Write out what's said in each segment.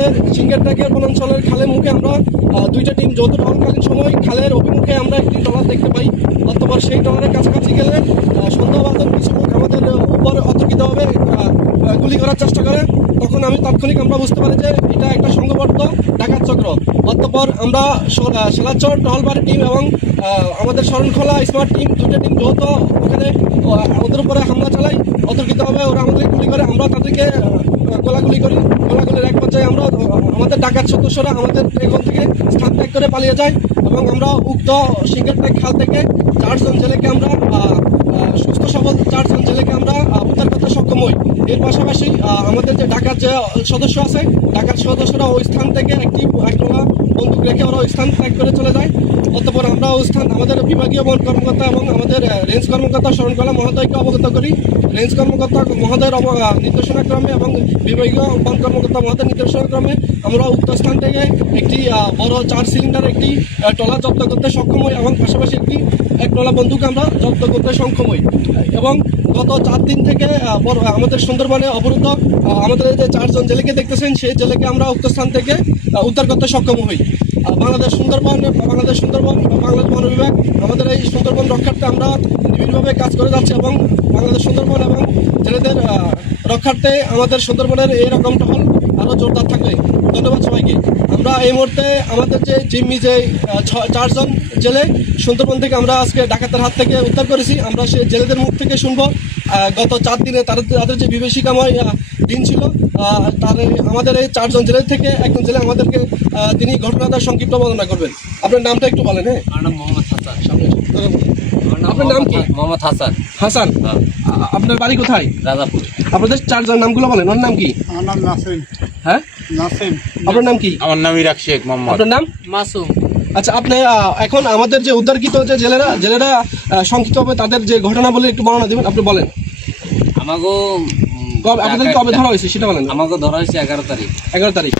বনাঞ্চলের সিঙ্গারটাকিয়া বনাঞ্চলের খালের মুখে আমরা দুইটা টিম যৌথ টহলকালীন সময় খালের অভিমুখে আমরা একটি ট্রলার দেখতে পাই। অতঃপর সেই ট্রলারের কাছাকাছি গেলে সন্দেহভাজন কিছু লোক আমাদের উপর অতর্কিতভাবে গুলি করার চেষ্টা করে। তখন তাৎক্ষণিক আমরা বুঝতে পারি যে এটা একটা সংঘবদ্ধ ডাকাত চক্র। অতঃপর আমরা শিলাচর টহলবাড়ি টিম এবং আমাদের শরণখোলা স্মার্ট টিম দুটো টিম যৌথ ওখানে ওদের উপরে হামলা চালাই। অতর্কিতভাবে ওরা আমাদেরকে গুলি করে, আমরা তাদেরকে গোলাগুলি করি। গোলাগুলির এক পর্যায়ে আমরা আমাদের ডাকাত সদস্যরা আমাদের এখান থেকে স্থান ত্যাগ করে পালিয়ে যায় এবং আমরা উক্ত সিঙ্গারটাক খাল থেকে 4 জন জেলেকে আমরা সুস্থ সবল 4 জন জেলেকে আমরা উদ্ধার করতে সক্ষম হই। এর পাশাপাশি আমাদের যে ডাকাত যে সদস্য আছে, ডাকাত সদস্যরা ওই স্থান থেকে একটোলা বন্দুক রেখে ওরা ওই স্থান ত্যাগ করে চলে যায়। অতঃপর আমরা ওই স্থান আমাদের বিভাগীয় বন কর্মকর্তা এবং আমাদের রেঞ্জ কর্মকর্তা শরণখোলা মহোদয়কে অবগত করি। রেঞ্জ কর্মকর্তা মহোদয়ের নির্দেশনাক্রমে এবং বিভাগীয় বন কর্মকর্তা মহোদয়ের নির্দেশনাক্রমে আমরা উক্ত স্থান থেকে একটি বড় 4 সিলিন্ডার একটি ট্রলার জব্দ করতে সক্ষম হই এবং পাশাপাশি এক ট্রলা বন্দুক আমরা জব্দ করতে সক্ষম হই। এবং গত 4 দিন থেকে আমাদের সুন্দরবনে অবরুদ্ধ আমাদের যে 4 জন জেলেকে দেখতেছেন, সেই জেলেকে আমরা উক্ত স্থান থেকে উদ্ধার করতে সক্ষম হই। বাংলাদেশ সুন্দরবন বাংলাদেশ বন বিভাগ আমাদের এই সুন্দরবন রক্ষার্থে আমরা নিবিড়ভাবে কাজ করে যাচ্ছি এবং বাংলাদেশ সুন্দরবন এবং জেলেদের রক্ষার্থে আমাদের সুন্দরবনের এইরকম টহল আরও জোরদার থাকবে। ধন্যবাদ সবাইকে। আমরা এই মুহূর্তে আমাদের যে জিম্মি যে 4 জন জেলে সুন্দরবন থেকে আমরা আজকে ডাকাতের হাত থেকে উদ্ধার করেছি, আমরা সেই জেলেদের মুখ থেকে শুনবো গত 4 দিনে তাদের যে বিভীষিকাময় দিন ছিল। আমাদের এই 4 জন জেলে থেকে একজন জেলে আমাদেরকে তিনি ঘটনাটার সংক্ষিপ্ত বর্ণনা করবেন। আপনার নামটা একটু বলেন। হ্যাঁ, আমার নাম মোহাম্মদ হাসান। আপনার নাম কি? মোহাম্মদ হাসান। হাসান, আপনার বাড়ি কোথায়? রাজাপুর। আপনাদের 4 জন নামগুলো বলেন। ওর নাম কি? আমার নাম নাসিম। হ্যাঁ, নাসিম। আপনার নাম কি? আমার নাম ইরাক শেখ মোহাম্মদ। আপনার নাম? মাসুম। আচ্ছা, আপনি এখন আমাদের যে উদ্ধারকৃত যে জেলেরা সংক্ষিপ্তভাবে তাদের যে ঘটনা বলে একটু বর্ণনা দেবেন। আপনি বলেন। আপনাদের কবে ধরা হয়েছে সেটা বলেন। আমাকে ধরা হয়েছে 11 তারিখ। 11 তারিখ।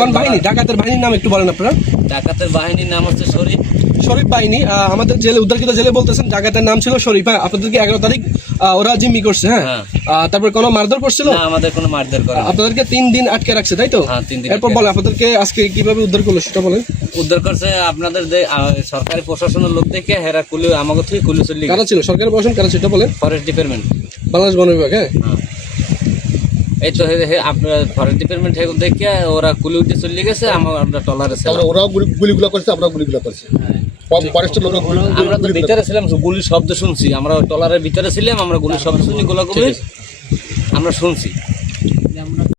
কোন বাহিনী? ডাকাতের বাহিনীর নাম একটু বলেন আপনারা। ডাকাতের বাহিনীর নাম হচ্ছে শরীফ বাহিনী। আমাদের জেলে উদ্ধারকৃত জেলে বলতেছেন ডাকাতের নাম ছিল শরীফ। হ্যাঁ, আপনাদেরকে 11 তারিখ ওরা জিম্মি করছে। হ্যাঁ, তারপর কোনো মারধর করছিল? আমাদের কোনো মারধর করে না। আপনাদেরকে 3 দিন আটকে রাখছে, তাই তো? হ্যাঁ, 3 দিন। এরপর বলেন আপনাদেরকে আজকে কিভাবে উদ্ধার করলো সেটা বলেন। উদ্ধার করছে আপনাদের সরকারি প্রশাসনের লোক দেখে হেরা কুলি আমাকে থেকে কুলি চলে কারা ছিল? সরকারি প্রশাসন কারা সেটা বলেন। ফরেস্ট ডিপার্টমেন্ট, বাংলাদেশ বন বিভাগ। হ্যাঁ, এই তো আপনার ফরেস্ট ডিপার্টমেন্ট দেখে ওরা কুলি উঠে চলে গেছে। আমরা টলারে ওরাও গুলিগুলো করছে, আমরা গুলিগুলো করছি। আমরা তো ভিতরে ছিলাম, গুলির শব্দ শুনছি। আমরা টলারের ভিতরে ছিলাম, আমরা গুলির শব্দ শুনি, গোলাগুলি আমরা শুনছি।